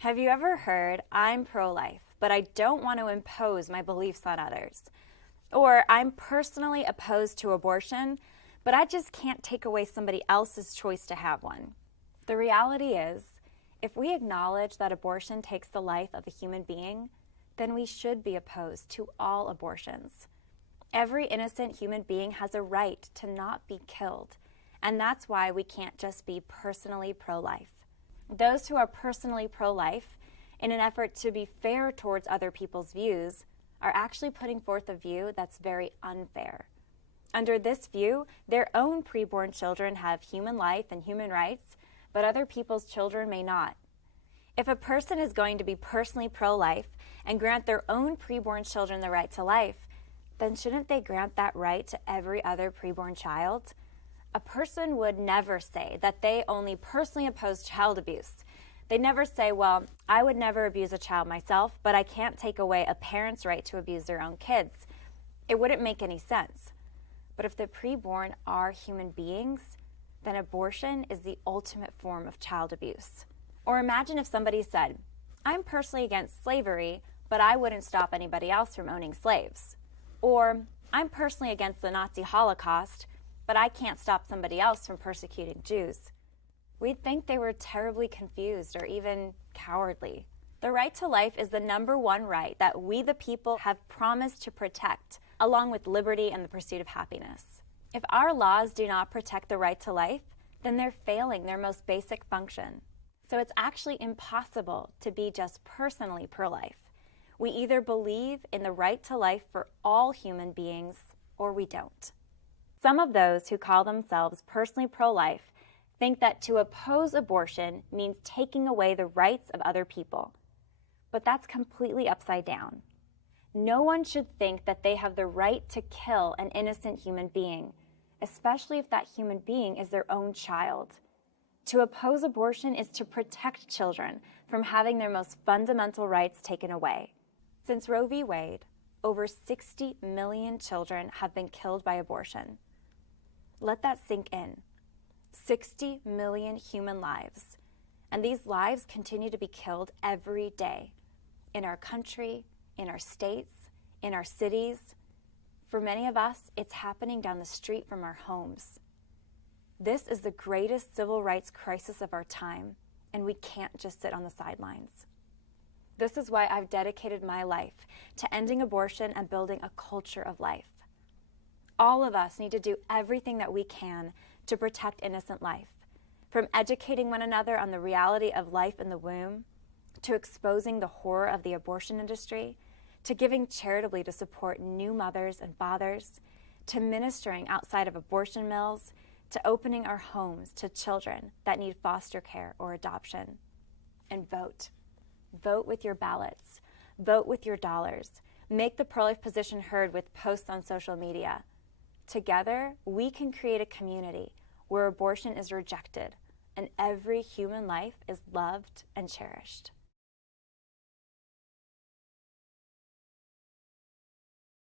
Have you ever heard, I'm pro-life, but I don't want to impose my beliefs on others? Or I'm personally opposed to abortion, but I just can't take away somebody else's choice to have one. The reality is, if we acknowledge that abortion takes the life of a human being, then we should be opposed to all abortions. Every innocent human being has a right to not be killed, and that's why we can't just be personally pro-life. Those who are personally pro-life, in an effort to be fair towards other people's views, are actually putting forth a view that's very unfair. Under this view, their own preborn children have human life and human rights, but other people's children may not. If a person is going to be personally pro-life and grant their own preborn children the right to life, then shouldn't they grant that right to every other preborn child? A person would never say that they only personally oppose child abuse. They'd never say, well, I would never abuse a child myself, but I can't take away a parent's right to abuse their own kids. It wouldn't make any sense. But if the preborn are human beings, then abortion is the ultimate form of child abuse. Or imagine if somebody said, I'm personally against slavery, but I wouldn't stop anybody else from owning slaves. Or, I'm personally against the Nazi Holocaust, but I can't stop somebody else from persecuting Jews. We'd think they were terribly confused or even cowardly. The right to life is the number one right that we the people have promised to protect, along with liberty and the pursuit of happiness. If our laws do not protect the right to life, then they're failing their most basic function. So it's actually impossible to be just personally pro-life. We either believe in the right to life for all human beings, or we don't. Some of those who call themselves personally pro-life think that to oppose abortion means taking away the rights of other people. But that's completely upside down. No one should think that they have the right to kill an innocent human being, especially if that human being is their own child. To oppose abortion is to protect children from having their most fundamental rights taken away. Since Roe v. Wade, over 60 million children have been killed by abortion. Let that sink in. 60 million human lives. And these lives continue to be killed every day. In our country, in our states, in our cities. For many of us, it's happening down the street from our homes. This is the greatest civil rights crisis of our time, and we can't just sit on the sidelines. This is why I've dedicated my life to ending abortion and building a culture of life. All of us need to do everything that we can to protect innocent life, from educating one another on the reality of life in the womb, to exposing the horror of the abortion industry, to giving charitably to support new mothers and fathers, to ministering outside of abortion mills, to opening our homes to children that need foster care or adoption. And vote. Vote with your ballots. Vote with your dollars. Make the pro-life position heard with posts on social media. Together, we can create a community where abortion is rejected and every human life is loved and cherished.